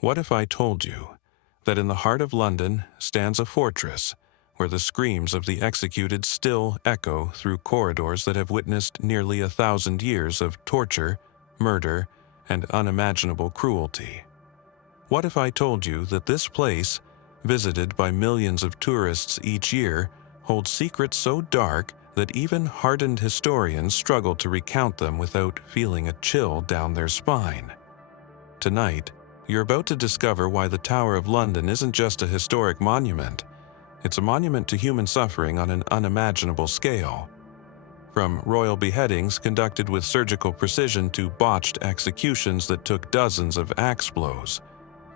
What if I told you that in the heart of London stands a fortress where the screams of the executed still echo through corridors that have witnessed nearly 1,000 years of torture, murder, and unimaginable cruelty? What if I told you that this place, visited by millions of tourists each year, holds secrets so dark that even hardened historians struggle to recount them without feeling a chill down their spine? Tonight, you're about to discover why the Tower of London isn't just a historic monument. It's a monument to human suffering on an unimaginable scale. From royal beheadings conducted with surgical precision to botched executions that took dozens of axe blows,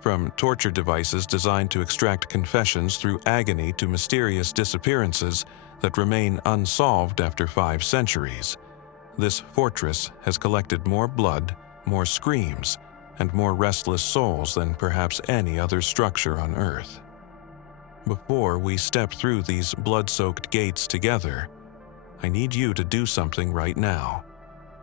from torture devices designed to extract confessions through agony to mysterious disappearances that remain unsolved after 5 centuries, this fortress has collected more blood, more screams, and more restless souls than perhaps any other structure on Earth. Before we step through these blood-soaked gates together, I need you to do something right now.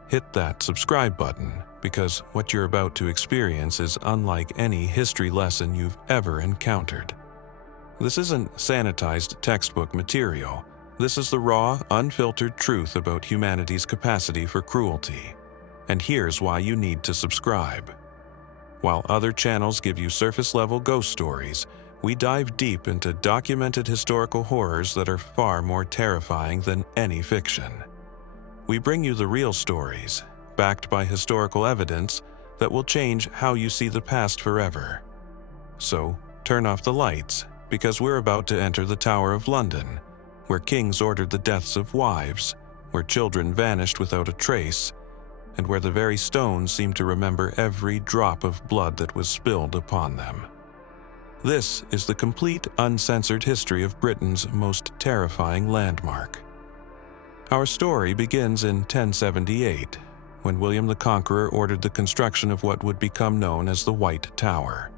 Hit that subscribe button, because what you're about to experience is unlike any history lesson you've ever encountered. This isn't sanitized textbook material. This is the raw, unfiltered truth about humanity's capacity for cruelty. And here's why you need to subscribe. While other channels give you surface-level ghost stories, we dive deep into documented historical horrors that are far more terrifying than any fiction. We bring you the real stories, backed by historical evidence, that will change how you see the past forever. So, turn off the lights, because we're about to enter the Tower of London, where kings ordered the deaths of wives, where children vanished without a trace, and where the very stones seem to remember every drop of blood that was spilled upon them. This is the complete, uncensored history of Britain's most terrifying landmark. Our story begins in 1078, when William the Conqueror ordered the construction of what would become known as the White Tower.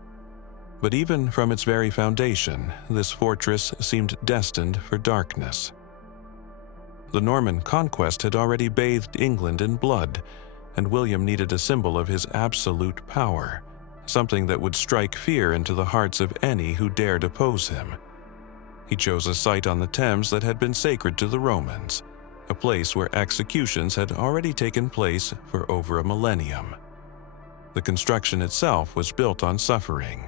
But even from its very foundation, this fortress seemed destined for darkness. The Norman conquest had already bathed England in blood, and William needed a symbol of his absolute power, something that would strike fear into the hearts of any who dared oppose him. He chose a site on the Thames that had been sacred to the Romans, a place where executions had already taken place for over a millennium. The construction itself was built on suffering.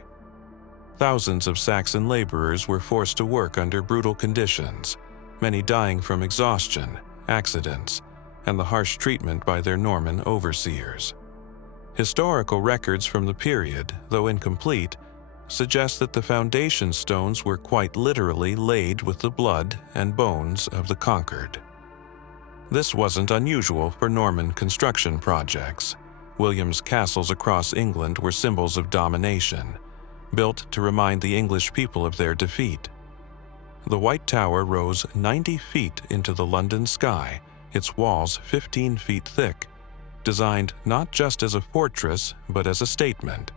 Thousands of Saxon laborers were forced to work under brutal conditions, many dying from exhaustion, accidents, and the harsh treatment by their Norman overseers. Historical records from the period, though incomplete, suggest that the foundation stones were quite literally laid with the blood and bones of the conquered. This wasn't unusual for Norman construction projects. William's castles across England were symbols of domination, built to remind the English people of their defeat. The White Tower rose 90 feet into the London sky, its walls 15 feet thick, designed not just as a fortress, but as a statement.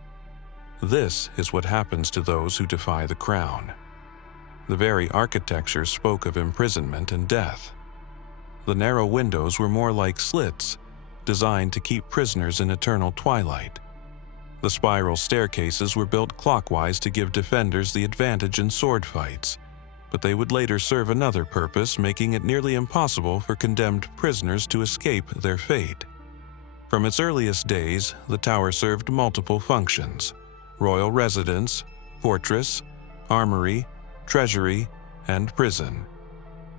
This is what happens to those who defy the crown. The very architecture spoke of imprisonment and death. The narrow windows were more like slits, designed to keep prisoners in eternal twilight. The spiral staircases were built clockwise to give defenders the advantage in sword fights, but they would later serve another purpose, making it nearly impossible for condemned prisoners to escape their fate. From its earliest days, the tower served multiple functions: royal residence, fortress, armory, treasury, and prison.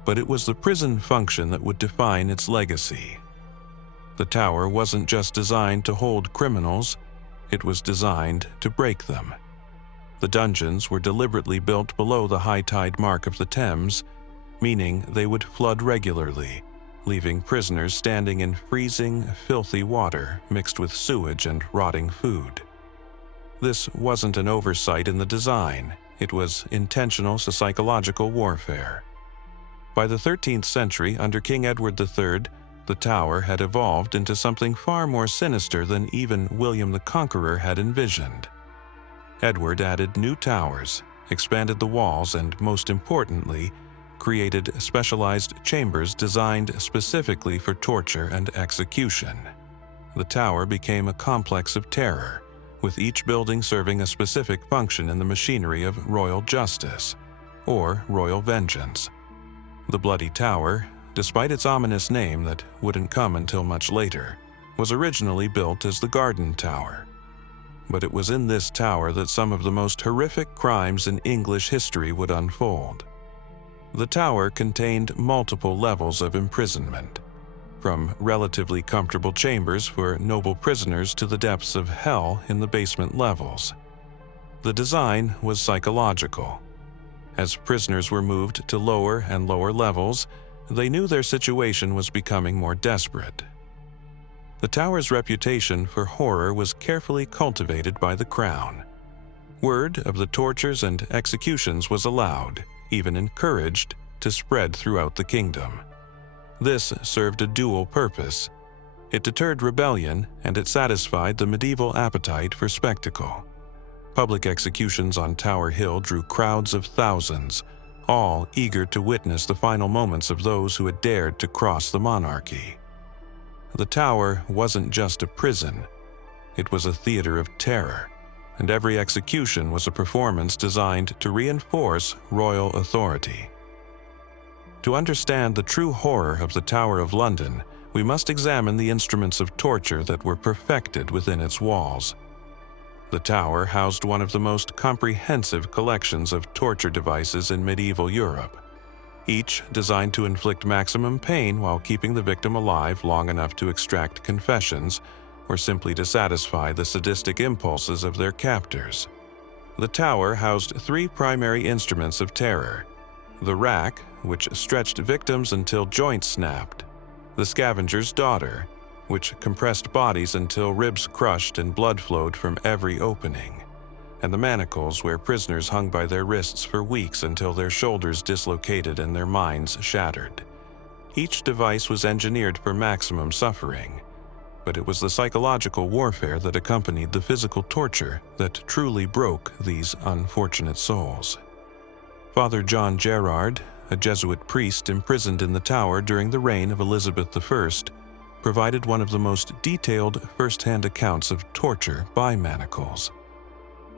But it was the prison function that would define its legacy. The tower wasn't just designed to hold criminals, it was designed to break them. The dungeons were deliberately built below the high tide mark of the Thames, meaning they would flood regularly, leaving prisoners standing in freezing, filthy water mixed with sewage and rotting food. This wasn't an oversight in the design, it was intentional psychological warfare. By the 13th century, under King Edward III, the tower had evolved into something far more sinister than even William the Conqueror had envisioned. Edward added new towers, expanded the walls, and most importantly, created specialized chambers designed specifically for torture and execution. The tower became a complex of terror, with each building serving a specific function in the machinery of royal justice, or royal vengeance. The Bloody Tower, despite its ominous name that wouldn't come until much later, was originally built as the Garden Tower. But it was in this tower that some of the most horrific crimes in English history would unfold. The tower contained multiple levels of imprisonment, from relatively comfortable chambers for noble prisoners to the depths of hell in the basement levels. The design was psychological. As prisoners were moved to lower and lower levels, they knew their situation was becoming more desperate. The tower's reputation for horror was carefully cultivated by the crown. Word of the tortures and executions was allowed, even encouraged, to spread throughout the kingdom. This served a dual purpose. It deterred rebellion, and it satisfied the medieval appetite for spectacle. Public executions on Tower Hill drew crowds of thousands, all eager to witness the final moments of those who had dared to cross the monarchy. The tower wasn't just a prison. It was a theater of terror, and every execution was a performance designed to reinforce royal authority. To understand the true horror of the Tower of London, we must examine the instruments of torture that were perfected within its walls. The tower housed one of the most comprehensive collections of torture devices in medieval Europe, each designed to inflict maximum pain while keeping the victim alive long enough to extract confessions or simply to satisfy the sadistic impulses of their captors. The tower housed three primary instruments of terror: the rack, which stretched victims until joints snapped; the scavenger's daughter, which compressed bodies until ribs crushed and blood flowed from every opening; and the manacles, where prisoners hung by their wrists for weeks until their shoulders dislocated and their minds shattered. Each device was engineered for maximum suffering, but it was the psychological warfare that accompanied the physical torture that truly broke these unfortunate souls. Father John Gerard, a Jesuit priest imprisoned in the tower during the reign of Elizabeth I, provided one of the most detailed first-hand accounts of torture by manacles.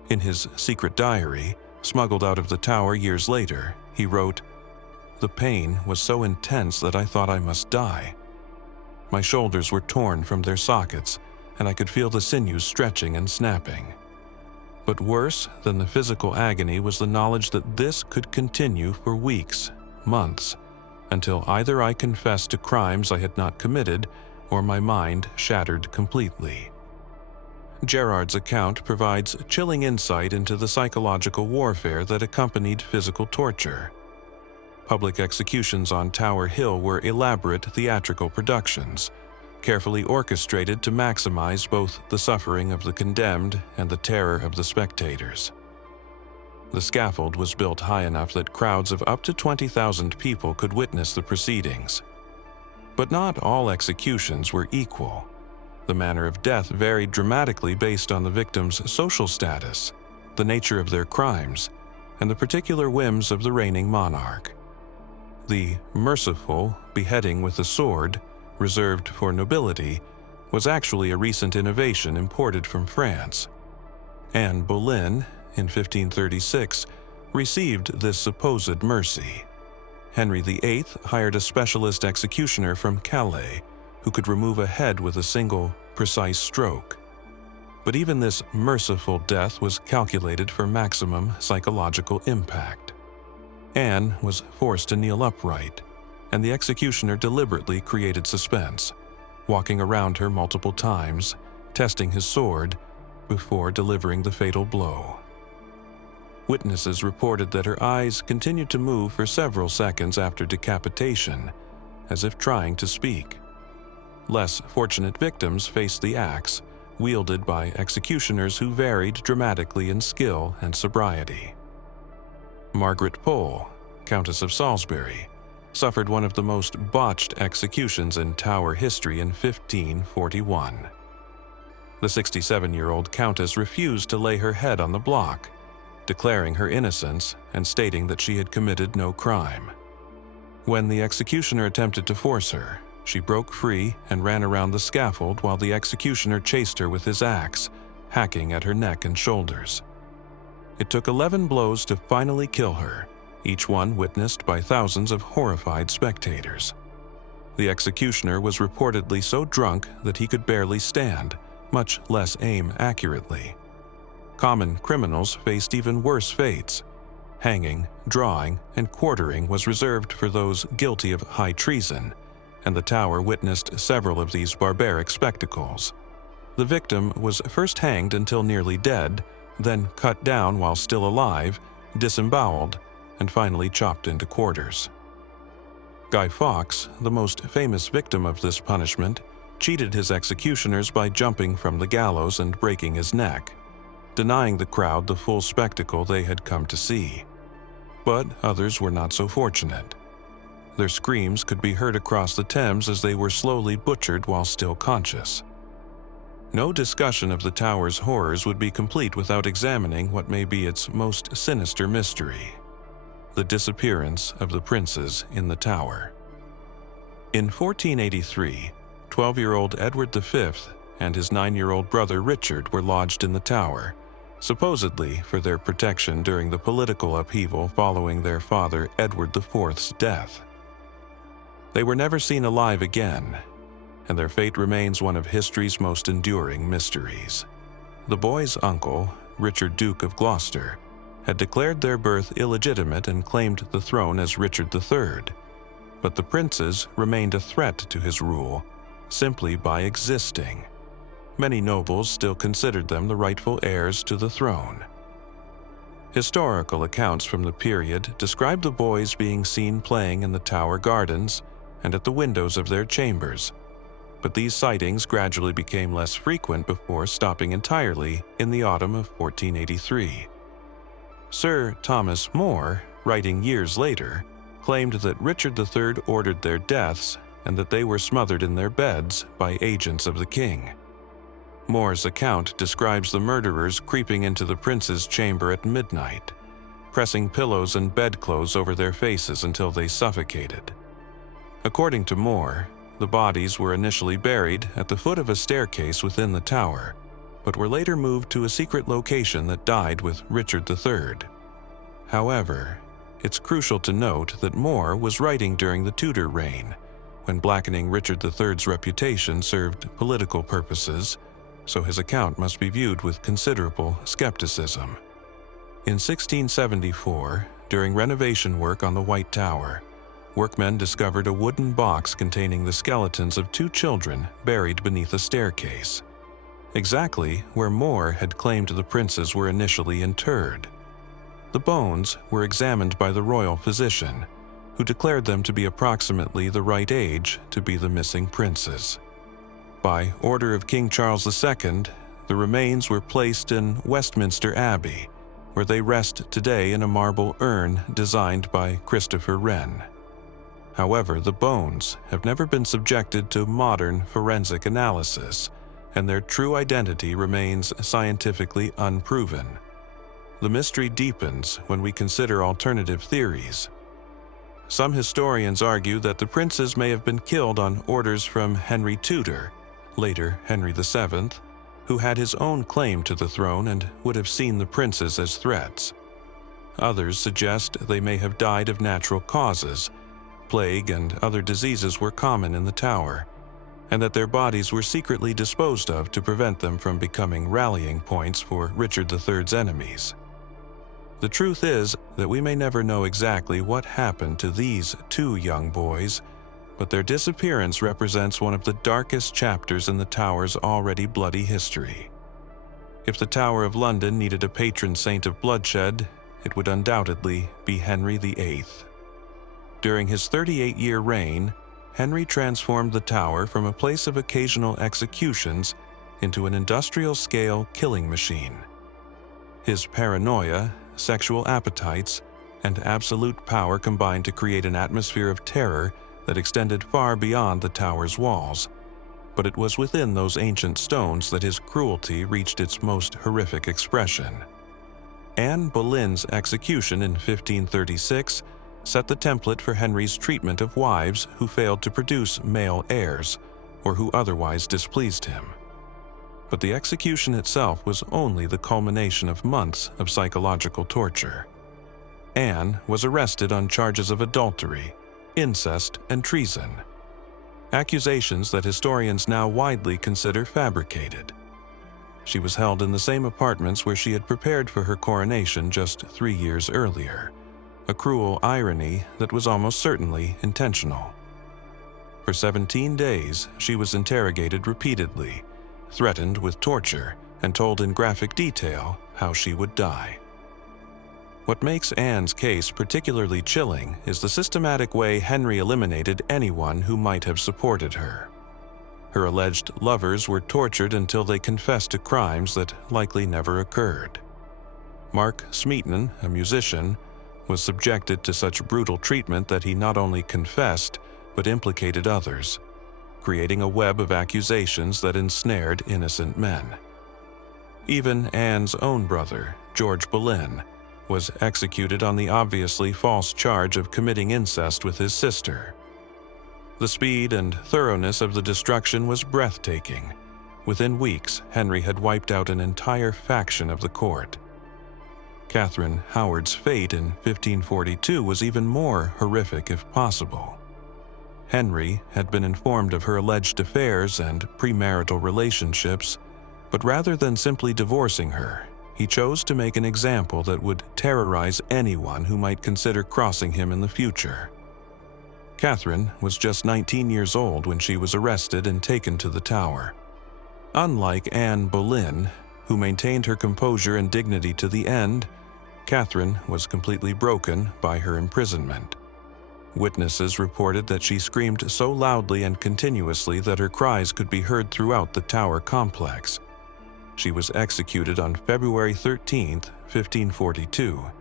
In his secret diary, smuggled out of the tower years later, he wrote, "The pain was so intense that I thought I must die. My shoulders were torn from their sockets, and I could feel the sinews stretching and snapping. But worse than the physical agony was the knowledge that this could continue for weeks, months, until either I confessed to crimes I had not committed or my mind shattered completely." Gerard's account provides chilling insight into the psychological warfare that accompanied physical torture. Public executions on Tower Hill were elaborate theatrical productions, carefully orchestrated to maximize both the suffering of the condemned and the terror of the spectators. The scaffold was built high enough that crowds of up to 20,000 people could witness the proceedings. But not all executions were equal. The manner of death varied dramatically based on the victim's social status, the nature of their crimes, and the particular whims of the reigning monarch. The merciful beheading with the sword, reserved for nobility, was actually a recent innovation imported from France. Anne Boleyn, in 1536, received this supposed mercy. Henry VIII hired a specialist executioner from Calais who could remove a head with a single, precise stroke. But even this merciful death was calculated for maximum psychological impact. Anne was forced to kneel upright, and the executioner deliberately created suspense, walking around her multiple times, testing his sword, before delivering the fatal blow. Witnesses reported that her eyes continued to move for several seconds after decapitation, as if trying to speak. Less fortunate victims faced the axe, wielded by executioners who varied dramatically in skill and sobriety. Margaret Pole, Countess of Salisbury, suffered one of the most botched executions in Tower history in 1541. The 67-year-old countess refused to lay her head on the block, declaring her innocence and stating that she had committed no crime. When the executioner attempted to force her, she broke free and ran around the scaffold while the executioner chased her with his axe, hacking at her neck and shoulders. It took 11 blows to finally kill her, each one witnessed by thousands of horrified spectators. The executioner was reportedly so drunk that he could barely stand, much less aim accurately. Common criminals faced even worse fates. Hanging, drawing, and quartering was reserved for those guilty of high treason, and the tower witnessed several of these barbaric spectacles. The victim was first hanged until nearly dead, then cut down while still alive, disemboweled, and finally chopped into quarters. Guy Fawkes, the most famous victim of this punishment, cheated his executioners by jumping from the gallows and breaking his neck, denying the crowd the full spectacle they had come to see. But others were not so fortunate. Their screams could be heard across the Thames as they were slowly butchered while still conscious. No discussion of the tower's horrors would be complete without examining what may be its most sinister mystery: the disappearance of the princes in the tower. In 1483, 12-year-old Edward V and his 9-year-old brother Richard were lodged in the tower, supposedly for their protection during the political upheaval following their father Edward IV's death. They were never seen alive again, and their fate remains one of history's most enduring mysteries. The boys' uncle, Richard Duke of Gloucester, had declared their birth illegitimate and claimed the throne as Richard III, but the princes remained a threat to his rule simply by existing. Many nobles still considered them the rightful heirs to the throne. Historical accounts from the period describe the boys being seen playing in the tower gardens and at the windows of their chambers, but these sightings gradually became less frequent before stopping entirely in the autumn of 1483. Sir Thomas More, writing years later, claimed that Richard III ordered their deaths and that they were smothered in their beds by agents of the king. More's account describes the murderers creeping into the prince's chamber at midnight, pressing pillows and bedclothes over their faces until they suffocated. According to More, the bodies were initially buried at the foot of a staircase within the tower, but were later moved to a secret location that died with Richard III. However, it's crucial to note that More was writing during the Tudor reign, when blackening Richard III's reputation served political purposes, so his account must be viewed with considerable skepticism. In 1674, during renovation work on the White Tower, workmen discovered a wooden box containing the skeletons of 2 children buried beneath a staircase, exactly where More had claimed the princes were initially interred. The bones were examined by the royal physician, who declared them to be approximately the right age to be the missing princes. By order of King Charles II, the remains were placed in Westminster Abbey, where they rest today in a marble urn designed by Christopher Wren. However, the bones have never been subjected to modern forensic analysis, and their true identity remains scientifically unproven. The mystery deepens when we consider alternative theories. Some historians argue that the princes may have been killed on orders from Henry Tudor, later Henry VII, who had his own claim to the throne and would have seen the princes as threats. Others suggest they may have died of natural causes. Plague and other diseases were common in the tower, and that their bodies were secretly disposed of to prevent them from becoming rallying points for Richard III's enemies. The truth is that we may never know exactly what happened to these 2 young boys, but their disappearance represents one of the darkest chapters in the tower's already bloody history. If the Tower of London needed a patron saint of bloodshed, it would undoubtedly be Henry VIII. During his 38-year reign, Henry transformed the tower from a place of occasional executions into an industrial-scale killing machine. His paranoia, sexual appetites, and absolute power combined to create an atmosphere of terror that extended far beyond the tower's walls, but it was within those ancient stones that his cruelty reached its most horrific expression. Anne Boleyn's execution in 1536 set the template for Henry's treatment of wives who failed to produce male heirs or who otherwise displeased him. but the execution itself was only the culmination of months of psychological torture. Anne was arrested on charges of adultery, incest, and treason, accusations that historians now widely consider fabricated. She was held in the same apartments where she had prepared for her coronation just 3 years earlier, a cruel irony that was almost certainly intentional. For 17 days, she was interrogated repeatedly, threatened with torture, and told in graphic detail how she would die. What makes Anne's case particularly chilling is the systematic way Henry eliminated anyone who might have supported her. Her alleged lovers were tortured until they confessed to crimes that likely never occurred. Mark Smeaton, a musician, was subjected to such brutal treatment that he not only confessed, but implicated others, creating a web of accusations that ensnared innocent men. Even Anne's own brother, George Boleyn, was executed on the obviously false charge of committing incest with his sister. The speed and thoroughness of the destruction was breathtaking. Within weeks, Henry had wiped out an entire faction of the court. Catherine Howard's fate in 1542 was even more horrific if possible. Henry had been informed of her alleged affairs and premarital relationships, but rather than simply divorcing her, he chose to make an example that would terrorize anyone who might consider crossing him in the future. Catherine was just 19 years old when she was arrested and taken to the Tower. Unlike Anne Boleyn, who maintained her composure and dignity to the end, Catherine was completely broken by her imprisonment. Witnesses reported that she screamed so loudly and continuously that her cries could be heard throughout the Tower complex. She was executed on February 13, 1542,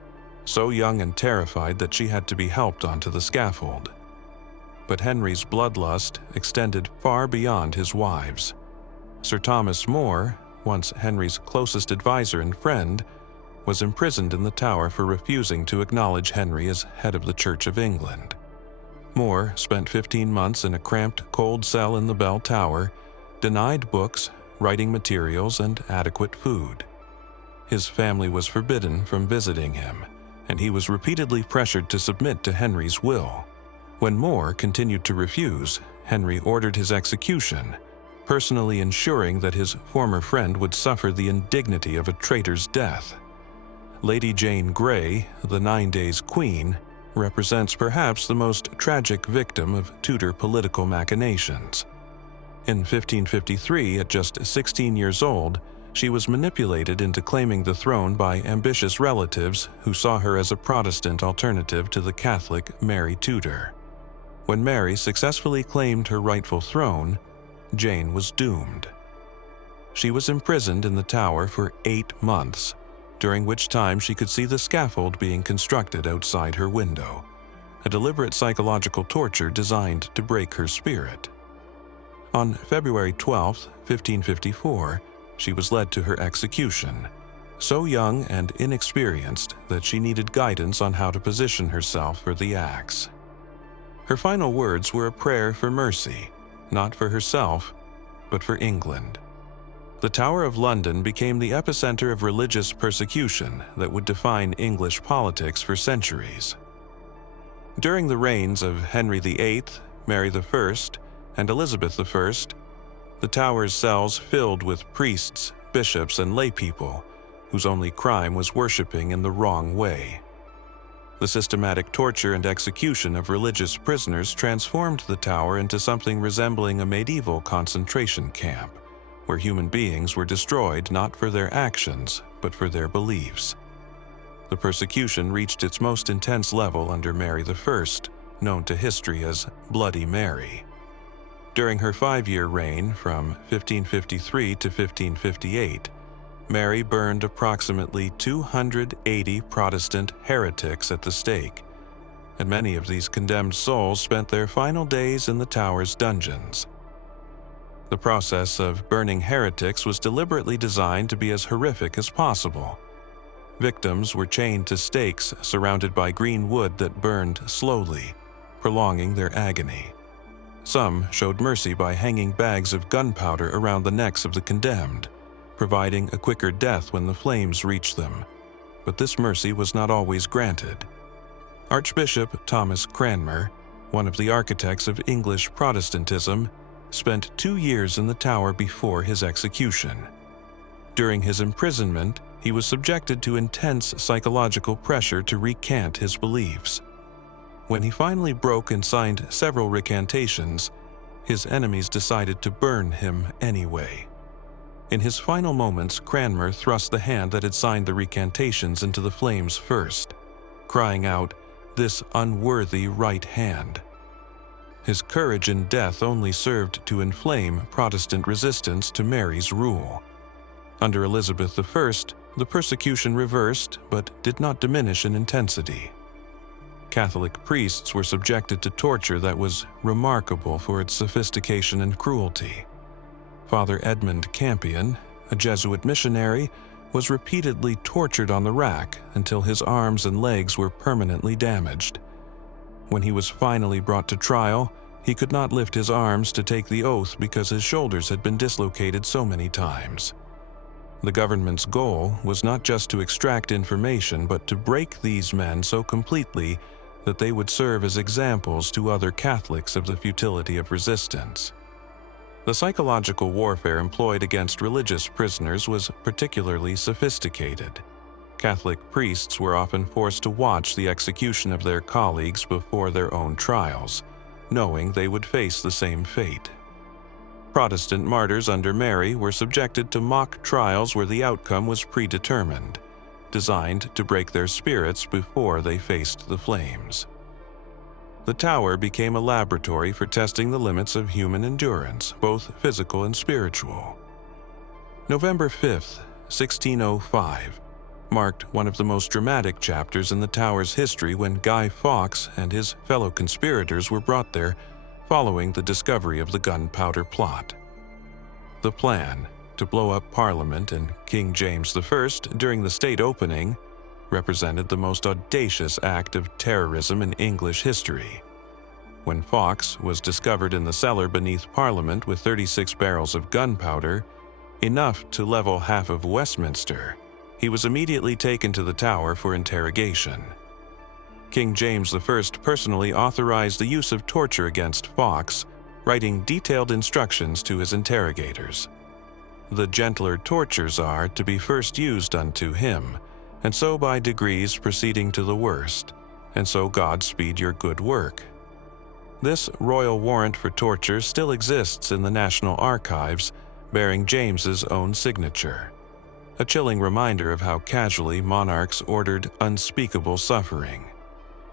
so young and terrified that she had to be helped onto the scaffold. But Henry's bloodlust extended far beyond his wives. Sir Thomas More, once Henry's closest advisor and friend, was imprisoned in the Tower for refusing to acknowledge Henry as head of the Church of England. More spent 15 months in a cramped, cold cell in the Bell Tower, denied books, writing materials, and adequate food. His family was forbidden from visiting him, and he was repeatedly pressured to submit to Henry's will. When More continued to refuse, Henry ordered his execution, personally ensuring that his former friend would suffer the indignity of a traitor's death. Lady Jane Grey, the 9 Days Queen, represents perhaps the most tragic victim of Tudor political machinations. In 1553, at just 16 years old, she was manipulated into claiming the throne by ambitious relatives who saw her as a Protestant alternative to the Catholic Mary Tudor. When Mary successfully claimed her rightful throne, Jane was doomed. She was imprisoned in the Tower for 8 months, during which time she could see the scaffold being constructed outside her window, a deliberate psychological torture designed to break her spirit. On February 12, 1554, she was led to her execution, so young and inexperienced that she needed guidance on how to position herself for the axe. Her final words were a prayer for mercy, not for herself, but for England. The Tower of London became the epicenter of religious persecution that would define English politics for centuries. During the reigns of Henry VIII, Mary I, and Elizabeth I, the Tower's cells filled with priests, bishops, and laypeople whose only crime was worshipping in the wrong way. The systematic torture and execution of religious prisoners transformed the Tower into something resembling a medieval concentration camp, where human beings were destroyed not for their actions, but for their beliefs. The persecution reached its most intense level under Mary I, known to history as Bloody Mary. During her 5-year reign from 1553 to 1558, Mary burned approximately 280 Protestant heretics at the stake, and many of these condemned souls spent their final days in the Tower's dungeons. The process of burning heretics was deliberately designed to be as horrific as possible. Victims were chained to stakes surrounded by green wood that burned slowly, prolonging their agony. Some showed mercy by hanging bags of gunpowder around the necks of the condemned, providing a quicker death when the flames reached them. But this mercy was not always granted. Archbishop Thomas Cranmer, one of the architects of English Protestantism, spent 2 years in the Tower before his execution. During his imprisonment, he was subjected to intense psychological pressure to recant his beliefs. When he finally broke and signed several recantations, his enemies decided to burn him anyway. In his final moments, Cranmer thrust the hand that had signed the recantations into the flames first, crying out, "This unworthy right hand." His courage in death only served to inflame Protestant resistance to Mary's rule. Under Elizabeth I, the persecution reversed but did not diminish in intensity. Catholic priests were subjected to torture that was remarkable for its sophistication and cruelty. Father Edmund Campion, a Jesuit missionary, was repeatedly tortured on the rack until his arms and legs were permanently damaged. When he was finally brought to trial, he could not lift his arms to take the oath because his shoulders had been dislocated so many times. The government's goal was not just to extract information, but to break these men so completely that they would serve as examples to other Catholics of the futility of resistance. The psychological warfare employed against religious prisoners was particularly sophisticated. Catholic priests were often forced to watch the execution of their colleagues before their own trials, knowing they would face the same fate. Protestant martyrs under Mary were subjected to mock trials where the outcome was predetermined, designed to break their spirits before they faced the flames. The Tower became a laboratory for testing the limits of human endurance, both physical and spiritual. November 5, 1605, marked one of the most dramatic chapters in the Tower's history when Guy Fawkes and his fellow conspirators were brought there following the discovery of the gunpowder plot. The plan, to blow up Parliament and King James I during the state opening, represented the most audacious act of terrorism in English history. When Fawkes was discovered in the cellar beneath Parliament with 36 barrels of gunpowder, enough to level half of Westminster, he was immediately taken to the Tower for interrogation. King James I personally authorized the use of torture against Fawkes, writing detailed instructions to his interrogators. The gentler tortures are to be first used unto him, and so by degrees proceeding to the worst, and so God speed your good work. This royal warrant for torture still exists in the National Archives, bearing James's own signature. A chilling reminder of how casually monarchs ordered unspeakable suffering.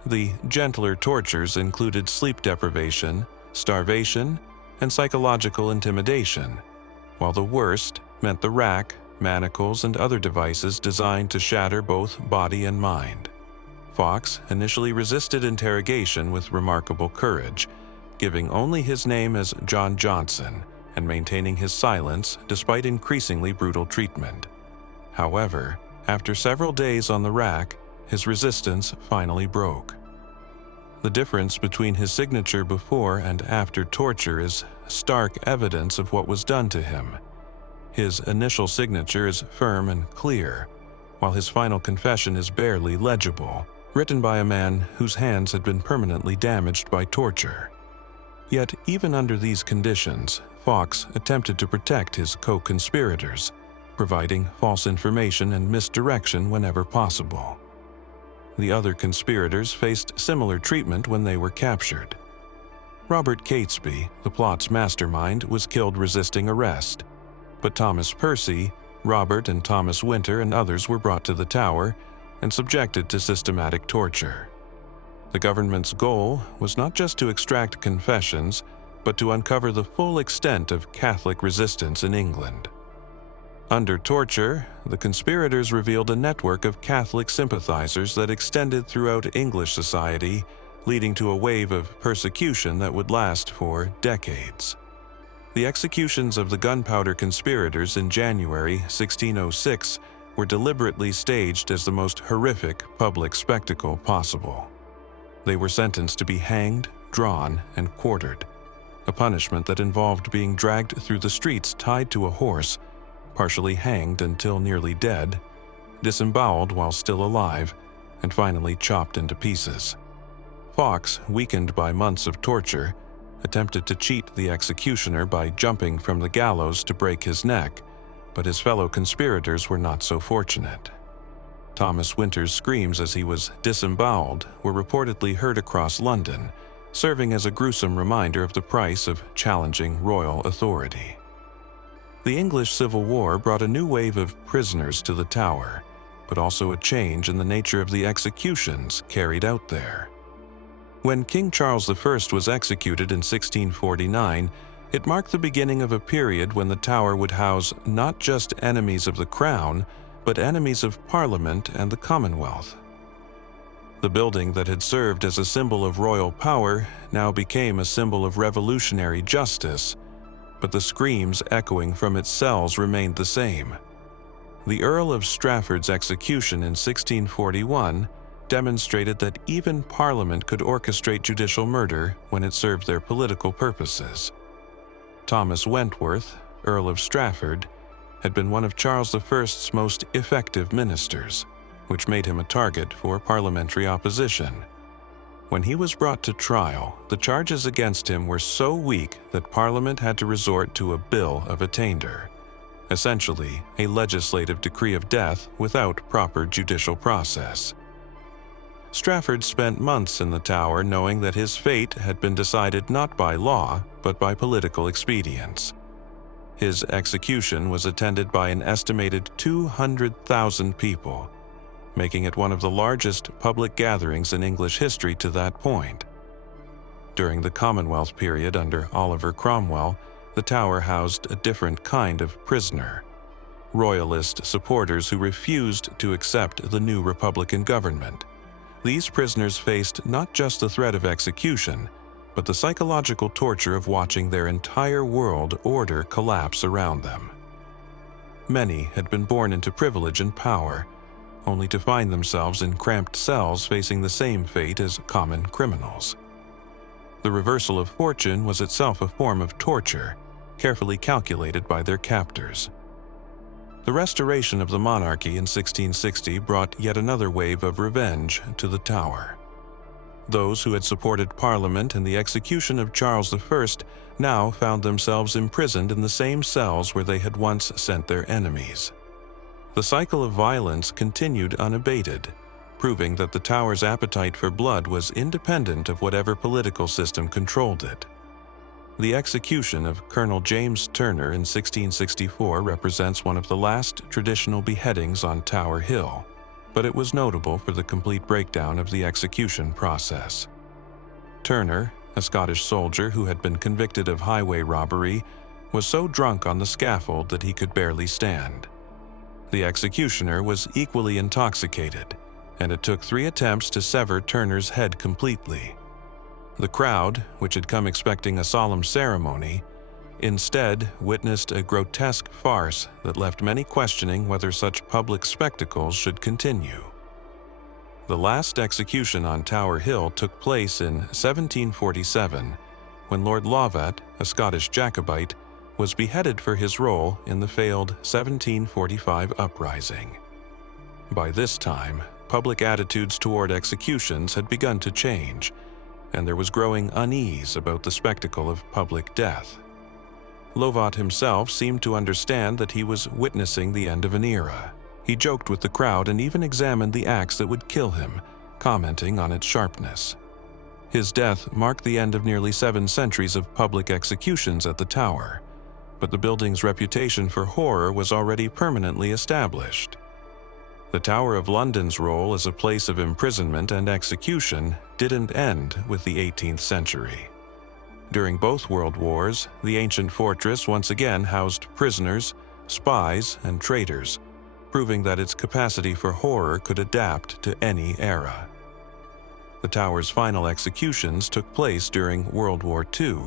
The gentler tortures included sleep deprivation, starvation, and psychological intimidation, while the worst meant the rack, manacles, and other devices designed to shatter both body and mind. Fawkes initially resisted interrogation with remarkable courage, giving only his name as John Johnson and maintaining his silence despite increasingly brutal treatment. However, after several days on the rack, his resistance finally broke. The difference between his signature before and after torture is stark evidence of what was done to him. His initial signature is firm and clear, while his final confession is barely legible, written by a man whose hands had been permanently damaged by torture. Yet, even under these conditions, Fawkes attempted to protect his co-conspirators, providing false information and misdirection whenever possible. The other conspirators faced similar treatment when they were captured. Robert Catesby, the plot's mastermind, was killed resisting arrest, but Thomas Percy, Robert and Thomas Winter and others were brought to the Tower and subjected to systematic torture. The government's goal was not just to extract confessions, but to uncover the full extent of Catholic resistance in England. Under torture, the conspirators revealed a network of Catholic sympathizers that extended throughout English society, leading to a wave of persecution that would last for decades. The executions of the gunpowder conspirators in January 1606 were deliberately staged as the most horrific public spectacle possible. They were sentenced to be hanged, drawn, and quartered, a punishment that involved being dragged through the streets tied to a horse partially hanged until nearly dead, disemboweled while still alive, and finally chopped into pieces. Fawkes, weakened by months of torture, attempted to cheat the executioner by jumping from the gallows to break his neck, but his fellow conspirators were not so fortunate. Thomas Winter's screams as he was disemboweled were reportedly heard across London, serving as a gruesome reminder of the price of challenging royal authority. The English Civil War brought a new wave of prisoners to the Tower, but also a change in the nature of the executions carried out there. When King Charles I was executed in 1649, it marked the beginning of a period when the Tower would house not just enemies of the Crown, but enemies of Parliament and the Commonwealth. The building that had served as a symbol of royal power now became a symbol of revolutionary justice, but the screams echoing from its cells remained the same. The Earl of Strafford's execution in 1641 demonstrated that even Parliament could orchestrate judicial murder when it served their political purposes. Thomas Wentworth, Earl of Strafford, had been one of Charles I's most effective ministers, which made him a target for parliamentary opposition. When he was brought to trial, the charges against him were so weak that Parliament had to resort to a Bill of Attainder, essentially a legislative decree of death without proper judicial process. Strafford spent months in the Tower knowing that his fate had been decided not by law, but by political expedience. His execution was attended by an estimated 200,000 people, making it one of the largest public gatherings in English history to that point. During the Commonwealth period under Oliver Cromwell, the Tower housed a different kind of prisoner: royalist supporters who refused to accept the new Republican government. These prisoners faced not just the threat of execution, but the psychological torture of watching their entire world order collapse around them. Many had been born into privilege and power, only to find themselves in cramped cells facing the same fate as common criminals. The reversal of fortune was itself a form of torture, carefully calculated by their captors. The restoration of the monarchy in 1660 brought yet another wave of revenge to the Tower. Those who had supported Parliament in the execution of Charles I now found themselves imprisoned in the same cells where they had once sent their enemies. The cycle of violence continued unabated, proving that the Tower's appetite for blood was independent of whatever political system controlled it. The execution of Colonel James Turner in 1664 represents one of the last traditional beheadings on Tower Hill, but it was notable for the complete breakdown of the execution process. Turner, a Scottish soldier who had been convicted of highway robbery, was so drunk on the scaffold that he could barely stand. The executioner was equally intoxicated, and it took 3 attempts to sever Turner's head completely. The crowd, which had come expecting a solemn ceremony, instead witnessed a grotesque farce that left many questioning whether such public spectacles should continue. The last execution on Tower Hill took place in 1747, when Lord Lovat, a Scottish Jacobite, was beheaded for his role in the failed 1745 uprising. By this time, public attitudes toward executions had begun to change, and there was growing unease about the spectacle of public death. Lovat himself seemed to understand that he was witnessing the end of an era. He joked with the crowd and even examined the axe that would kill him, commenting on its sharpness. His death marked the end of nearly 7 centuries of public executions at the Tower, but the building's reputation for horror was already permanently established. The Tower of London's role as a place of imprisonment and execution didn't end with the 18th century. During both World Wars, the ancient fortress once again housed prisoners, spies, and traitors, proving that its capacity for horror could adapt to any era. The Tower's final executions took place during World War II,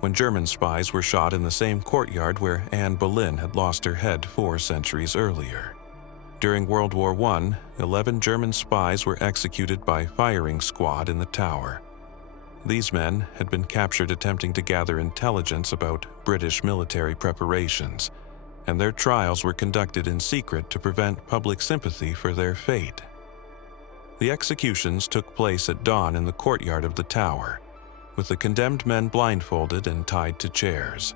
when German spies were shot in the same courtyard where Anne Boleyn had lost her head 4 centuries earlier. During World War I, 11 German spies were executed by firing squad in the Tower. These men had been captured attempting to gather intelligence about British military preparations, and their trials were conducted in secret to prevent public sympathy for their fate. The executions took place at dawn in the courtyard of the tower, with the condemned men blindfolded and tied to chairs.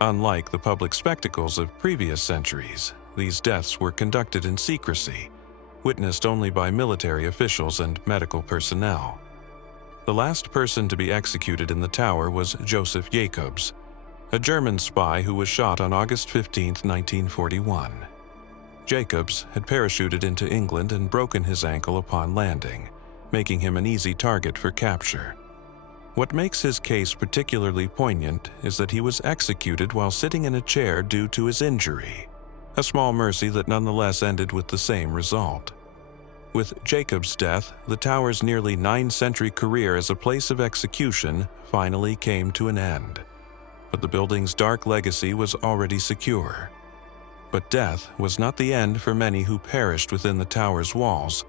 Unlike the public spectacles of previous centuries, these deaths were conducted in secrecy, witnessed only by military officials and medical personnel. The last person to be executed in the tower was Joseph Jacobs, a German spy who was shot on August 15, 1941. Jacobs had parachuted into England and broken his ankle upon landing, making him an easy target for capture. What makes his case particularly poignant is that he was executed while sitting in a chair due to his injury, a small mercy that nonetheless ended with the same result. With Jacobs' death, the tower's nearly 9-century career as a place of execution finally came to an end. But the building's dark legacy was already secure. But death was not the end for many who perished within the tower's walls.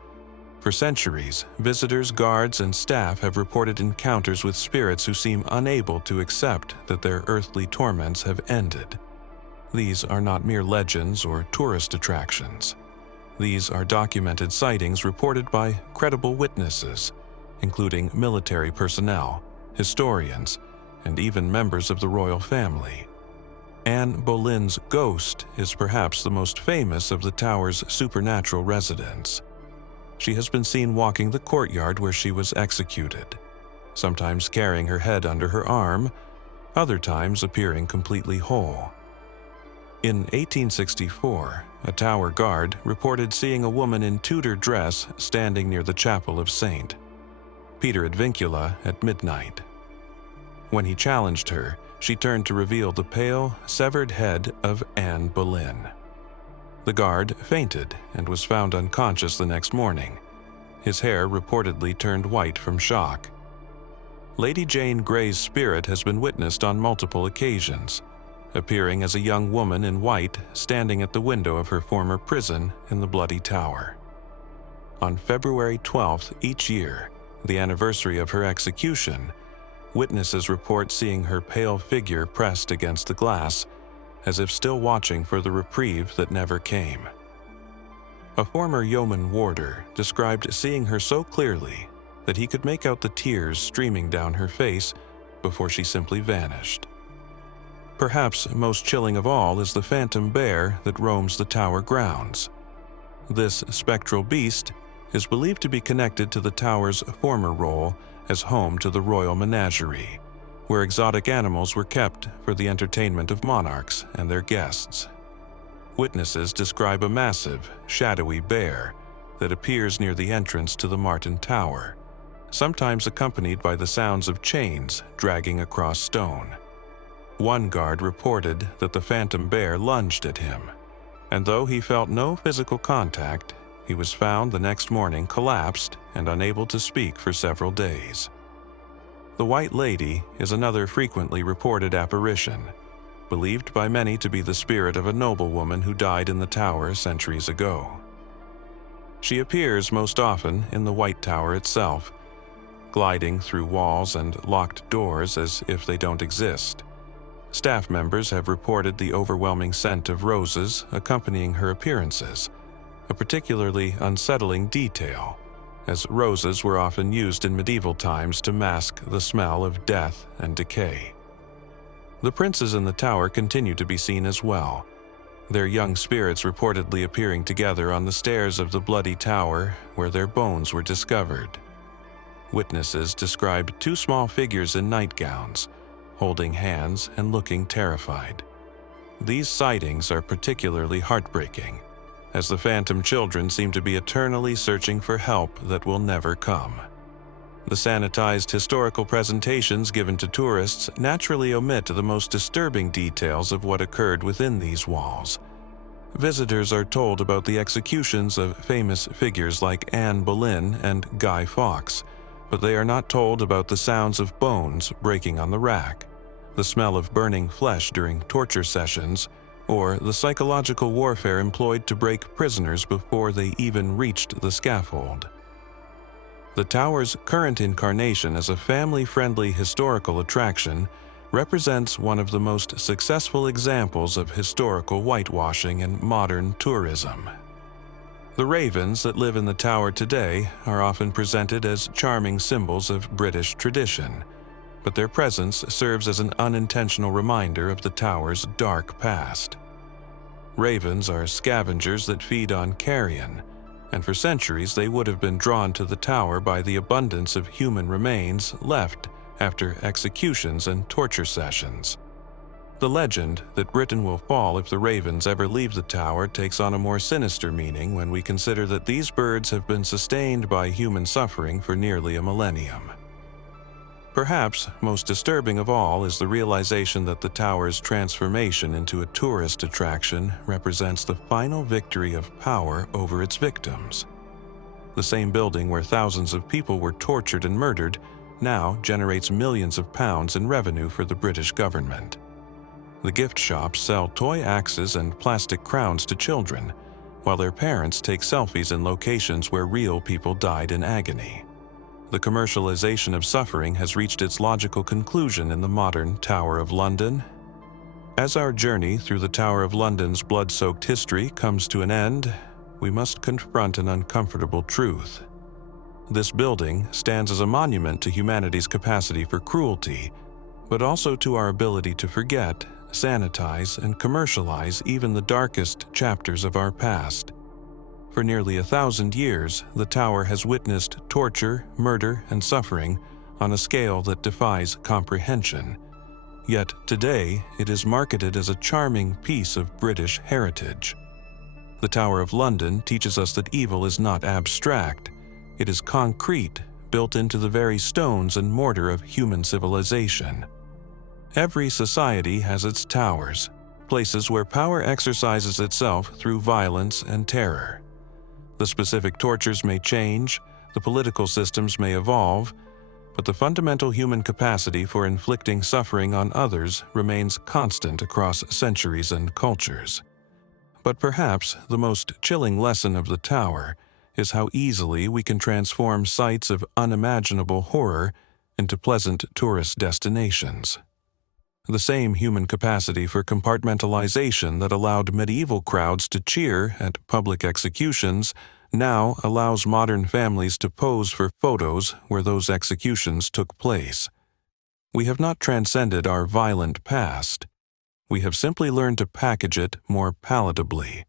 For centuries, visitors, guards, and staff have reported encounters with spirits who seem unable to accept that their earthly torments have ended. These are not mere legends or tourist attractions. These are documented sightings reported by credible witnesses, including military personnel, historians, and even members of the royal family. Anne Boleyn's ghost is perhaps the most famous of the tower's supernatural residents. She has been seen walking the courtyard where she was executed, sometimes carrying her head under her arm, other times appearing completely whole. In 1864, a tower guard reported seeing a woman in Tudor dress standing near the chapel of St. Peter ad Vincula at midnight. When he challenged her, she turned to reveal the pale, severed head of Anne Boleyn. The guard fainted and was found unconscious the next morning. His hair reportedly turned white from shock. Lady Jane Grey's spirit has been witnessed on multiple occasions, appearing as a young woman in white standing at the window of her former prison in the Bloody Tower. On February 12th each year, the anniversary of her execution, witnesses report seeing her pale figure pressed against the glass, as if still watching for the reprieve that never came. A former yeoman warder described seeing her so clearly that he could make out the tears streaming down her face before she simply vanished. Perhaps most chilling of all is the phantom bear that roams the tower grounds. This spectral beast is believed to be connected to the tower's former role as home to the royal menagerie, where exotic animals were kept for the entertainment of monarchs and their guests. Witnesses describe a massive, shadowy bear that appears near the entrance to the Martin Tower, sometimes accompanied by the sounds of chains dragging across stone. One guard reported that the phantom bear lunged at him, and though he felt no physical contact, he was found the next morning collapsed and unable to speak for several days. The White Lady is another frequently reported apparition, believed by many to be the spirit of a noblewoman who died in the tower centuries ago. She appears most often in the White Tower itself, gliding through walls and locked doors as if they don't exist. Staff members have reported the overwhelming scent of roses accompanying her appearances, a particularly unsettling detail, as roses were often used in medieval times to mask the smell of death and decay. The princes in the tower continue to be seen as well, their young spirits reportedly appearing together on the stairs of the Bloody Tower where their bones were discovered. Witnesses described two small figures in nightgowns, holding hands and looking terrified. These sightings are particularly heartbreaking, as the phantom children seem to be eternally searching for help that will never come. The sanitized historical presentations given to tourists naturally omit the most disturbing details of what occurred within these walls. Visitors are told about the executions of famous figures like Anne Boleyn and Guy Fawkes, but they are not told about the sounds of bones breaking on the rack, the smell of burning flesh during torture sessions, or the psychological warfare employed to break prisoners before they even reached the scaffold. The tower's current incarnation as a family-friendly historical attraction represents one of the most successful examples of historical whitewashing in modern tourism. The ravens that live in the tower today are often presented as charming symbols of British tradition, but their presence serves as an unintentional reminder of the tower's dark past. Ravens are scavengers that feed on carrion, and for centuries they would have been drawn to the tower by the abundance of human remains left after executions and torture sessions. The legend that Britain will fall if the ravens ever leave the tower takes on a more sinister meaning when we consider that these birds have been sustained by human suffering for nearly a millennium. Perhaps most disturbing of all is the realization that the tower's transformation into a tourist attraction represents the final victory of power over its victims. The same building where thousands of people were tortured and murdered now generates millions of pounds in revenue for the British government. The gift shops sell toy axes and plastic crowns to children, while their parents take selfies in locations where real people died in agony. The commercialization of suffering has reached its logical conclusion in the modern Tower of London. As our journey through the Tower of London's blood-soaked history comes to an end, we must confront an uncomfortable truth. This building stands as a monument to humanity's capacity for cruelty, but also to our ability to forget, sanitize, and commercialize even the darkest chapters of our past. For nearly 1,000 years, the tower has witnessed torture, murder, and suffering on a scale that defies comprehension. Yet today, it is marketed as a charming piece of British heritage. The Tower of London teaches us that evil is not abstract. It is concrete, built into the very stones and mortar of human civilization. Every society has its towers, places where power exercises itself through violence and terror. The specific tortures may change, the political systems may evolve, but the fundamental human capacity for inflicting suffering on others remains constant across centuries and cultures. But perhaps the most chilling lesson of the tower is how easily we can transform sites of unimaginable horror into pleasant tourist destinations. The same human capacity for compartmentalization that allowed medieval crowds to cheer at public executions now allows modern families to pose for photos where those executions took place. We have not transcended our violent past. We have simply learned to package it more palatably.